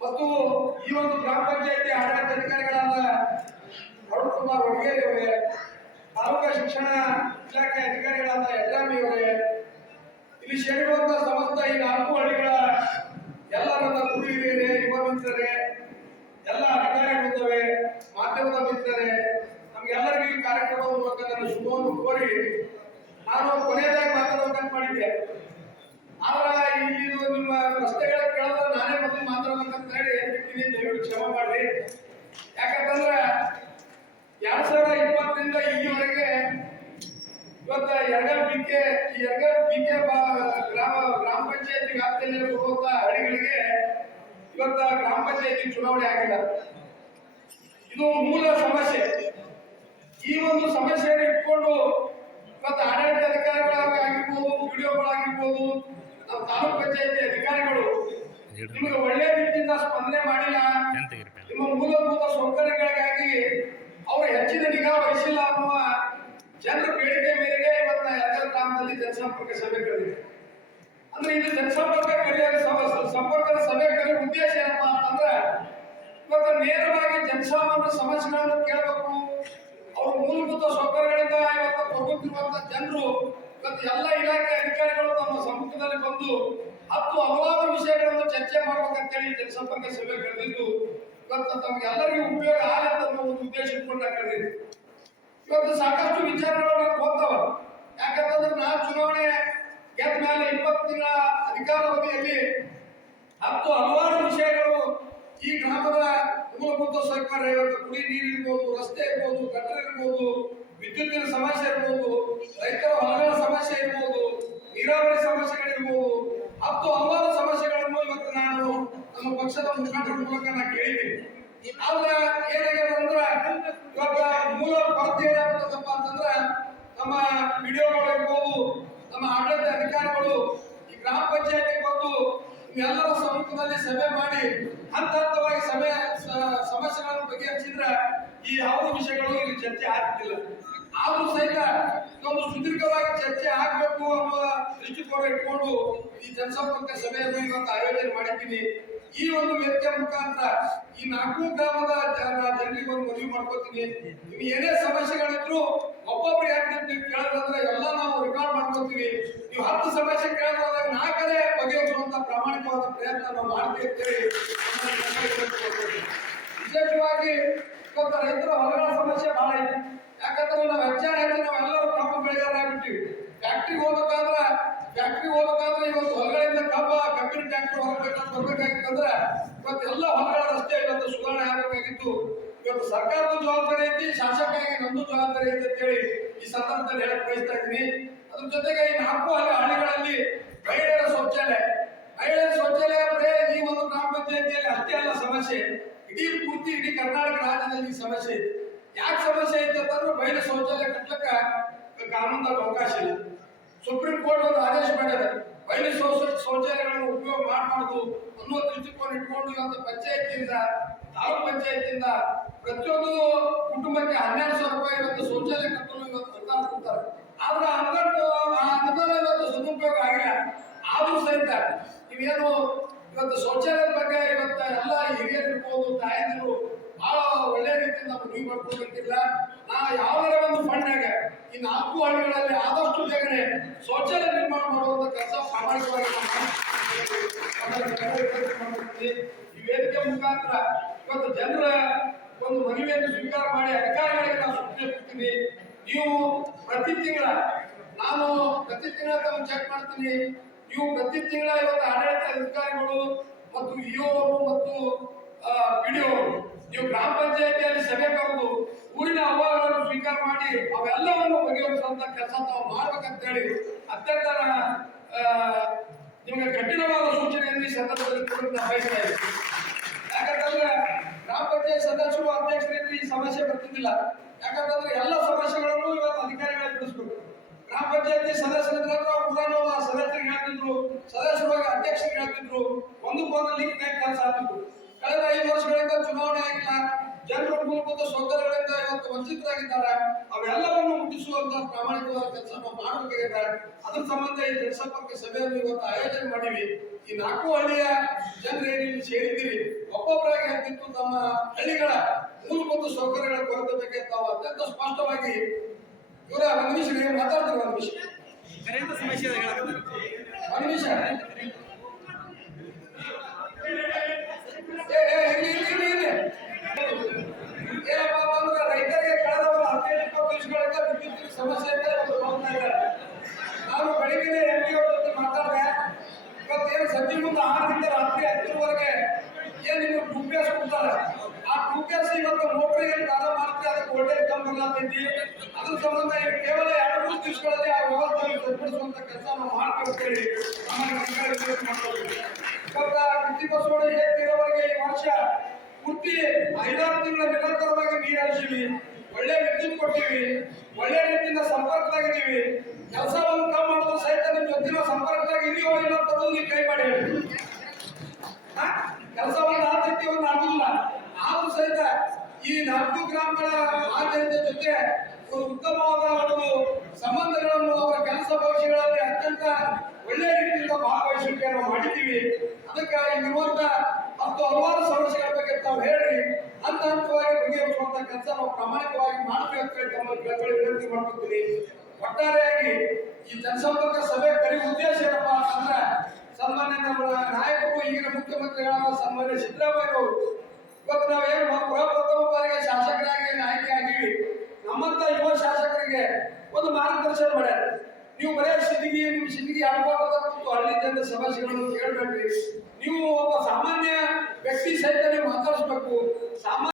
ಮತ್ತು ಈ ಒಂದು ಗ್ರಾಮ ಪಂಚಾಯಿತಿ ಆಡಳಿತ ಅಧಿಕಾರಿಗಳಾದ ಅರುಣ್ ಕುಮಾರ್ ಒಡಗೇರಿ ಅವರೇ, ತಾಲೂಕಾ ಶಿಕ್ಷಣ ಇಲಾಖೆ ಅಧಿಕಾರಿಗಳಾದ ಯಡ್ರಾಮಿ ಅವರೇ, ಇಲ್ಲಿ ಸೇರಿರುವಂತಹ ಸಮಸ್ತ ಈ ನಾಲ್ಕು ಹಳ್ಳಿಗಳ ಎಲ್ಲ ನನ್ನ ಗುರು ಹಿರಿಯರೇ ಯುವ ಮಿತ್ರರೇ ಎಲ್ಲ ಅಧಿಕಾರಿಗಳಿದ್ದಾವೆ ಮಾಧ್ಯಮದ ಮಿತ್ರರೇ, ನಮ್ಗೆಲ್ಲರಿಗೂ ಈ ಕಾರ್ಯಕ್ರಮದ ಮೂಲಕ ನನ್ನ ಶುಭವನ್ನು ಕೋರಿ ನಾನು ಕೊನೆಯದಾಗಿ ಮಾತಾಡಬೇಕಂತ ಮಾಡಿದ್ದೆ. ಆದ್ರೆ ಇಲ್ಲಿ ನಿಮ್ಮ ಪ್ರಶ್ನೆಗಳ ಕೇಳಿದ್ರೆ ನಾನೇ ಮೊದಲು ಮಾತಾಡ್ಬೇಕಂತ ಹೇಳಿ ಹೇಳ್ತೀನಿ ದಯವಿಟ್ಟು ಕ್ಷಮ ಮಾಡ್ರಿ. ಯಾಕಂತಂದ್ರೆ ಎರಡ್ ಸಾವಿರದ ಇಪ್ಪತ್ತರಿಂದ ಈವರೆಗೆ ಇವತ್ತ ಎರಗಲ್ ಬಿಕೆ ಈ ಎರಗಲ್ ಬಿಕೆ ಗ್ರಾಮ ಗ್ರಾಮ ಪಂಚಾಯತಿ ವ್ಯಾಪ್ತಿಯಲ್ಲಿ ಬರುವಂತ ಹಳ್ಳಿಗಳಿಗೆ ಇವತ್ತ ಗ್ರಾಮ ಪಂಚಾಯತಿ ಚುನಾವಣೆ ಆಗಿಲ್ಲ. ಇದು ಮೂಲ ಸಮಸ್ಯೆ. ಈ ಒಂದು ಸಮಸ್ಯೆಯನ್ನು ಇಟ್ಕೊಂಡು ಇವತ್ತು ಆಡಳಿತ ಅಧಿಕಾರಿಗಳಾಗಿರ್ಬೋದು ವಿಡಿಯೋಗಳಾಗಿರ್ಬೋದು ನಮ್ಮ ತಾಲೂಕ್ ಪಂಚಾಯತಿ ಅಧಿಕಾರಿಗಳು ನಿಮಗೆ ಒಳ್ಳೆ ರೀತಿಯಿಂದ ಸ್ಪಂದನೆ ಮಾಡಿಲ್ಲ. ನಿಮ್ಮ ಮೂಲಭೂತ ಸೌಕರ್ಯಗಳಿಗಾಗಿ ಅವರು ಹೆಚ್ಚಿನ ನಿಗಾ ವಹಿಸಿಲ್ಲ ಅನ್ನುವ ಜನರ ಬೇಡಿಕೆ ಮೇರೆಗೆ ಇವತ್ತ ಎಲ್ಲ ಗ್ರಾಮದಲ್ಲಿ ಜನಸಂಪರ್ಕ ಸಭೆ ಕರೆದಿದೆ ಅಂದ್ರೆ ಇದು ಜನಸಂಪರ್ಕ ಕರೆಯ ಸಂಪರ್ಕದ ಸಭೆ ಕರೆ ಉದ್ದೇಶ ಏನಪ್ಪ ಅಂತಂದ್ರೆ ಇವತ್ತು ನೇರವಾಗಿ ಜನಸಾಮಾನ್ಯ ಸಮಸ್ಯೆಗಳನ್ನು ಕೇಳಬೇಕು. ಅವ್ರ ಮೂಲಭೂತ ಸೌಕರ್ಯಗಳಿಂದ ಇವತ್ತು ಕೊಡುತ್ತಿರುವಂತ ಜನರು ಇವತ್ತು ಎಲ್ಲ ಇಲಾಖೆ ಅಧಿಕಾರಿಗಳು ತಮ್ಮ ಸಮ್ಮುಖದಲ್ಲಿ ಬಂದು ಹತ್ತು ಹಲವಾರು ವಿಷಯಗಳನ್ನು ಚರ್ಚೆ ಮಾಡ್ಬೇಕಂತೇಳಿ ಜನಸಂಪರ್ಕ ಸಭೆ ಕರೆದಿದ್ದು, ಇವತ್ತು ತಮ್ಗೆ ಎಲ್ಲರಿಗೂ ಉಪಯೋಗ ಆಗತ್ತೆ ಅನ್ನೋ ಒಂದು ಉದ್ದೇಶ ಇಟ್ಕೊಂಡು ಕರೆದಿದ್ದು. ಇವತ್ತು ಸಾಕಷ್ಟು ವಿಚಾರಗಳು ಹೋಗ್ತಾವ ಯಾಕಂತಂದ್ರೆ ನಾ ಚುನಾವಣೆ ಗೆದ್ದ ಮೇಲೆ ಇಪ್ಪತ್ತು ತಿಂಗಳ ಅಧಿಕಾರಾವಧಿಯಲ್ಲಿ ಹತ್ತು ಹಲವಾರು ವಿಷಯಗಳು ಈ ಗ್ರಾಮದ ಮೂಲಭೂತ ಸೌಕರ್ಯ, ಇವತ್ತು ಕುಡಿ ನೀರು ಇರ್ಬೋದು, ರಸ್ತೆ ಇರ್ಬೋದು ಕಟ್ಟಡ ಇರ್ಬೋದು, ವಿದ್ಯುತ್ತಿನ ಸಮಸ್ಯೆ ಇರ್ಬೋದು ಕೊರತೆ ಏನಾಗ್ತದಪ್ಪ ಅಂತಂದ್ರೆ, ನಮ್ಮ ವಿಡಿಯೋಗಳು ಇರ್ಬೋದು ನಮ್ಮ ಆಡಳಿತ ಅಧಿಕಾರಿಗಳು ಈ ಗ್ರಾಮ ಪಂಚಾಯತಿ ಬಂದು ಎಲ್ಲರ ಸಮ್ಮುಖದಲ್ಲಿ ಸಭೆ ಮಾಡಿ ಹಂತ ಹಂತವಾಗಿ ಸಭೆ ಸಮಸ್ಯೆಗಳನ್ನು ಬಗೆಹರಿಸಿದ್ರೆ ಈ ಯಾವ ವಿಷಯಗಳು ಇಲ್ಲಿ ಚರ್ಚೆ ಆಗ್ತಿಲ್ಲ. ಆದ್ರೂ ಸಹಿತ ಒಂದು ಸುದೀರ್ಘವಾಗಿ ಚರ್ಚೆ ಆಗ್ಬೇಕು ಅನ್ನುವ ದೃಷ್ಟಿಕೋನ ಇಟ್ಕೊಂಡು ಈ ಜನಸಂಪರ್ಕ ಸಭೆಯನ್ನು ಇವತ್ತು ಆಯೋಜನೆ ಮಾಡಿದ್ದೀನಿ. ಈ ಒಂದು ವ್ಯಕ್ತಿಯ ಮುಖಾಂತರ ಈ ನಾಲ್ಕು ಗ್ರಾಮದ ಜನ ಜನರಿಗೆ ಒಂದು ಮನವಿ ಮಾಡ್ಕೋತೀನಿ. ನಿಮ್ಗೆ ಏನೇ ಸಮಸ್ಯೆಗಳಿದ್ರು ಒಬ್ಬೊಬ್ರು ಯಾಕೆ ನೀವು ಎಲ್ಲ ನಾವು ರೆಕಾರ್ಡ್ ಮಾಡ್ಕೋತೀವಿ. ನೀವು ಹತ್ತು ಸಮಸ್ಯೆ ಕೇಳೋದಾದ್ರೆ ನಾಲ್ಕನೇ ಬಗೆಹರಿಸುವಂತ ಪ್ರಾಮಾಣಿಕವಾದ ಪ್ರಯತ್ನ ನಾವು ಮಾಡ್ತೀವಿ ಇರ್ತೇವೆ. ವಿಶೇಷವಾಗಿ ಇವತ್ತು ರೈತರ ಹೊಲಗಳ ಸಮಸ್ಯೆ ಬಹಳ ಇದೆ. ಯಾಕಂದ್ರೆ ನಾವು ಹೆಚ್ಚಾನ ಹೆಚ್ಚು ನಾವೆಲ್ಲರೂ ಕಬ್ಬು ಬೆಳೆಗಾರಾಗ್ಬಿಟ್ಟಿವಿ ಫ್ಯಾಕ್ಟ್ರಿಗೆ ಹೋಗ್ಬೇಕಾದ್ರೆ ಫ್ಯಾಕ್ಟ್ರಿಗೆ ಹೋಗ್ಬೇಕಾದ್ರೆ ಇವತ್ತು ಹೊಲಗಳಿಂದ ಬರ್ಬೇಕಾಗಿತ್ತಂದ್ರೆ ಇವತ್ತು ಎಲ್ಲ ಹೊಲಗಳ ರಸ್ತೆ ಇವತ್ತು ಸುಧಾರಣೆ ಆಗಬೇಕಾಗಿತ್ತು ಇವತ್ತು ಸರ್ಕಾರದ ಜವಾಬ್ದಾರಿ ಐತಿ ಶಾಸಕಾಗಿ ನಮ್ದು ಜವಾಬ್ದಾರಿ ಐತಿ ಅಂತೇಳಿ ಈ ಸಂದರ್ಭದಲ್ಲಿ ಹೇಳಕ್ ಬಯಸ್ತಾ ಇದ್ದೀನಿ. ಅದ್ರ ಜೊತೆಗೆ ಈ ನಾಲ್ಕು ಹಳ್ಳಿ ಹಳ್ಳಿಗಳಲ್ಲಿ ಮಹಿಳೆಯರ ಶೌಚಾಲಯ. ಮಹಿಳೆಯರ ಶೌಚಾಲಯ ಅಂದ್ರೆ ಈ ಒಂದು ಗ್ರಾಮ ಪಂಚಾಯತಿಯಲ್ಲಿ ಅಷ್ಟೇ ಅಲ್ಲ ಸಮಸ್ಯೆ. ಇಡೀ ಪೂರ್ತಿ ಇಡೀ ಕರ್ನಾಟಕ ರಾಜ್ಯದಲ್ಲಿ ಈ ಸಮಸ್ಯೆ ಇದೆ ಯಾಕೆ ಸಮಸ್ಯೆ ಐತೆ ಅಂತಂದ್ರೆ ಮಹಿಳೆ ಶೌಚಾಲಯ ಕಟ್ಟಲಕ್ಕ ಕಾನೂನದಾಗ ಅವಕಾಶ ಇಲ್ಲ. ಸುಪ್ರೀಂ ಕೋರ್ಟ್ ಒಂದು ಆದೇಶ ಮಾಡಿದೆ ಮಹಿಳೆ ಶೌಚ ಶೌಚಾಲಯಗಳನ್ನು ಉಪಯೋಗ ಮಾಡಬಾರ್ದು ಅನ್ನುವ ದೃಷ್ಟಿಕೋನ ಇಟ್ಕೊಂಡು ಇವತ್ತು ಪಂಚಾಯತಿಯಿಂದ, ತಾಲೂಕ್ ಪಂಚಾಯತಿಯಿಂದ ಪ್ರತಿಯೊಂದು ಕುಟುಂಬಕ್ಕೆ ಹನ್ನೆರಡು ಸಾವಿರ ರೂಪಾಯಿ ಇವತ್ತು ಶೌಚಾಲಯ ಕಟ್ಟಲು ಇವತ್ತು ಅನುದಾನ ಕೊಡ್ತಾರೆ. ಆದ್ರೆ ಅನುದಾನ ಅನುದಾನ ಇವತ್ತು ಸದುಪಯೋಗ ಆಗಿಲ್ಲ. ಆದ್ರೂ ಸಹಿತ ನೀವೇನು ಇವತ್ತು ಶೌಚಾಲಯದ ಬಗ್ಗೆ ಇವತ್ತು ಎಲ್ಲ ಹಿರಿಯರು ಇರ್ಬೋದು ತಾಯಂದಿರು ಬಹಳ ಒಳ್ಳೆ ರೀತಿಯಿಂದ ಮನವಿ ಮಾಡ್ಕೊಂಡಿರ್ತಿಲ್ಲ ನಾ ಯಾವ್ದಾರ ಒಂದು ಫಂಡ್ನಾಗ ಈ ನಾಲ್ಕು ಹಳ್ಳಿಗಳಲ್ಲಿ ಆದಷ್ಟು ಬೇಗನೆ ಶೌಚಾಲಯ ನಿರ್ಮಾಣ ಮಾಡುವಂತ ಕೆಲಸ ಪ್ರಾಮಾಣಿಕವಾಗಿ. ಈ ವೇದಿಕೆ ಮುಖಾಂತರ ಇವತ್ತು ಜನರ ಒಂದು ಮನವಿಯನ್ನು ಸ್ವೀಕಾರ ಮಾಡಿ ಅಧಿಕಾರಿಗಳಿಗೆ ನಾವು ಸೂಚನೆ ಕೊಡ್ತೀನಿ ನೀವು ಪ್ರತಿ ತಿಂಗಳ, ನಾನು ಪ್ರತಿ ತಿಂಗಳ ತಮ್ಮ ಚೆಕ್ ಮಾಡ್ತೀನಿ ನೀವು ಪ್ರತಿ ತಿಂಗಳ ಇವತ್ತು ಆಡಳಿತ ಅಧಿಕಾರಿಗಳು ಮತ್ತು ಇಒ ಮತ್ತು ಪಿಡಿಒ ನೀವು ಗ್ರಾಮ ಪಂಚಾಯತಿಯಲ್ಲಿ ಸಭೆ ಕರೆದು ಊರಿನ ಅಹವಾಲುಗಳನ್ನು ಸ್ವೀಕಾರ ಮಾಡಿ ಅವೆಲ್ಲವನ್ನು ಬಗೆಹರಿಸುವಂತ ಕೆಲಸ ತಾವು ಮಾಡ್ಬೇಕಂತ ಹೇಳಿ ಅತ್ಯಂತ ನಿಮಗೆ ಕಠಿಣವಾದ ಸೂಚನೆಯನ್ನು ಈ ಸಂದರ್ಭದಲ್ಲಿ ಕೊಡಲು ಬಯಸ್ತಾ ಇದ್ದೀನಿ. ಯಾಕಂತಂದ್ರೆ ಗ್ರಾಮ ಪಂಚಾಯತ್ ಸದಸ್ಯರು ಅಧ್ಯಕ್ಷರಲ್ಲಿ ಈ ಸಮಸ್ಯೆ ಬರ್ತಿದ್ದಿಲ್ಲ. ಯಾಕಂತಂದ್ರೆ ಎಲ್ಲ ಸಮಸ್ಯೆಗಳನ್ನು ಇವತ್ತು ಅಧಿಕಾರಿಗಳಿಗೆ ಬಿಡಿಸ್ಬೇಕು ಗ್ರಾಮ ಪಂಚಾಯತಿ ಸದಸ್ಯರ ಪುರಾಣ ಸದಸ್ಯರಿಗೆ ಹೇಳ್ತಿದ್ರು ಸದಸ್ಯರುವಾಗ ಅಧ್ಯಕ್ಷರಿಗೆ ಹೇಳ್ತಿದ್ರು ಒಂದಕ್ಕೊಂದು ಲಿಂಕ್ ಕೆಲಸ ಆಗ್ತಿದ್ರು ಕಳೆದ ಐದು ವರ್ಷಗಳಿಂದ ಚುನಾವಣೆ ಆಗಿಲ್ಲ. ಜನರು ಮೂಲಭೂತ ಸೌಕರ್ಯಗಳಿಂದ ಇವತ್ತು ವಂಚಿತರಾಗಿದ್ದಾರೆ. ಅವೆಲ್ಲವನ್ನು ಮುಟ್ಟಿಸುವಂತ ಪ್ರಾಮಾಣಿಕವಾದ ಕೆಲಸ ಮಾಡಬೇಕಾಗಿದೆ ಅದ್ರ ಸಂಬಂಧ ಈ ಜನಸಂಪರ್ಕ ಸಭೆಯನ್ನು ಇವತ್ತು ಆಯೋಜನೆ ಮಾಡಿವಿ. ಈ ನಾಲ್ಕು ಹಳ್ಳಿಯ ಜನರೇನು ಇಲ್ಲಿ ಸೇರಿದ್ದೀರಿ? ಒಬ್ಬೊಬ್ಬರಾಗಿ ಅಂತಿತ್ತು ತಮ್ಮ ಹಳ್ಳಿಗಳ ಮೂಲಭೂತ ಸೌಕರ್ಯಗಳ ಕೊರತೆ ಬಗ್ಗೆ ತಾವು ಅತ್ಯಂತ ಸ್ಪಷ್ಟವಾಗಿ ಇವರ ಒಂದು ನಿಮಿಷ ಮಾತಾಡ್ತೀರಿ ಒಂದು ನಿಮಿಷ? ಒಂದು ನಿಮಿಷ. ಸಂಜೆ ಮುಂದೆ ಆರರಿಂದ ರಾತ್ರಿ ಹತ್ತರವರೆಗೆ ಏನು ನೀವು ಟೂ ಪಿ ಕೊಡ್ತಾರೆ? ಆ ಟೂ ಪಿ ಎಸ್ ಇವತ್ತು ಮೋಟ್ರ್ ಏನು ಪ್ರಾರಂಭ ಮಾಡ್ತೀವಿ ಅದಕ್ಕೆ ಒಳ್ಳೆ ಕಮ್ಮಿ ಬರ್ಲಾತೈತಿ ಅದ್ರ ಸಂಬಂಧ ಈಗ ಕೇವಲ ಎರಡು ಮೂರು ದಿವಸಗಳಲ್ಲಿ ಆ ವ್ಯವಸ್ಥೆಯನ್ನು ಸರಿಪಡಿಸುವಂತ ಕೆಲಸ ನಾವು. ಇವತ್ತ ಕೃತಿ ಬಸವಣ್ಣ ಹೇಳ್ತಿರೋವರೆಗೆ ಈ ವರ್ಷ ಪೂರ್ತಿ ಐದಾರು ತಿಂಗಳ ನಿರಂತರವಾಗಿ ನೀರು ಹರಿಸಿವಿ ಒಳ್ಳೆ ವಿದ್ಯುತ್ ಕೊಟ್ಟಿವಿ ಒಳ್ಳೆ ರೀತಿಯಿಂದ ಸಂಪರ್ಕದಾಗಿದ್ದೀವಿ. ಕೆಲಸವನ್ನು ಕಮ್ಮಿ ಮಾಡೋದು ಸಹಿತ ನಿಮ್ಮ ಜೊತೆ ಸಂಪರ್ಕದಾಗ ಇದೆಯೋ ಇಲ್ಲ ನೀವು ಕೈ ಮಾಡಿ ಹೇಳಿ. ಕೆಲಸ ಒಂದು ಆತೈತಿ ಒಂದು ಆಗುದಿಲ್ಲ. ಆದ್ರೂ ಸಹಿತ ಈ ನಾಲ್ಕು ಗ್ರಾಮಗಳ ಆಡಳಿತ ಜೊತೆ ಉತ್ತಮವಾದ ಒಂದು ಸಂಬಂಧಗಳನ್ನು ಅವರ ಕೆಲಸ ಭವಿಷ್ಯಗಳಲ್ಲಿ ಅತ್ಯಂತ ಒಳ್ಳೆ ರೀತಿಯಿಂದ ಭಾಗವಹಿಸುವಿಕೆ ನಾವು ಮಾಡಿದ್ದೀವಿ. ಅದಕ್ಕೆ ಇರುವಂತ ಮತ್ತು ಹಲವಾರು ಸಮಸ್ಯೆಗಳ ಬಗ್ಗೆ ತಾವು ಹೇಳಿ ಹಂತ ಹಂತವಾಗಿ ಬಗೆಹರಿಸುವಂತ ಕೆಲಸ ನಾವು ಪ್ರಾಮಾಣಿಕವಾಗಿ ಮಾಡಬೇಕು ಅಂತ ಹೇಳಿ ವಿನಂತಿ ಮಾಡ್ಕೊತೀನಿ ಒಟ್ಟಾರೆಯಾಗಿ ಈ ಜನಸಂಪರ್ಕ ಸಭೆ ಕರೆಯುವ ಉದ್ದೇಶ ಏನಪ್ಪಾ ಅಂತಂದ್ರೆ ಸನ್ಮಾನ್ಯ ನಮ್ಮ ನಾಯಕರು, ಈಗಿನ ಮುಖ್ಯಮಂತ್ರಿಗಳಾದ ಸನ್ಮಾನ್ಯ ಸಿದ್ದರಾಮಯ್ಯ ಅವರು ಇವತ್ತು ನಾವೇನು ಪ್ರಥಮ ಬಾರಿಗೆ ಶಾಸಕರಾಗಿ ಆಯ್ಕೆ ನಮ್ಮಂತ ಯುವ ಶಾಸಕರಿಗೆ ಒಂದು ಮಾರ್ಗದರ್ಶನ ಮಾಡ್ಯಾರ ನೀವು ಬರೇ ಸಿದ್ದಿಗೆ, ನಿಮ್ಮ ಸಿದ್ದಿಗೆ ಅನುಭವದ ಮತ್ತು ಹಳ್ಳಿ ಜನರ ಸಮಸ್ಯೆಗಳನ್ನು ಕೇಳಬೇಡ್ರಿ. ನೀವು ಒಬ್ಬ ಸಾಮಾನ್ಯ ವ್ಯಕ್ತಿ ಸಹಿತ ನೀವು ಮಾತಾಡಿಸ್ಬೇಕು. ಸಾಮಾನ್ಯ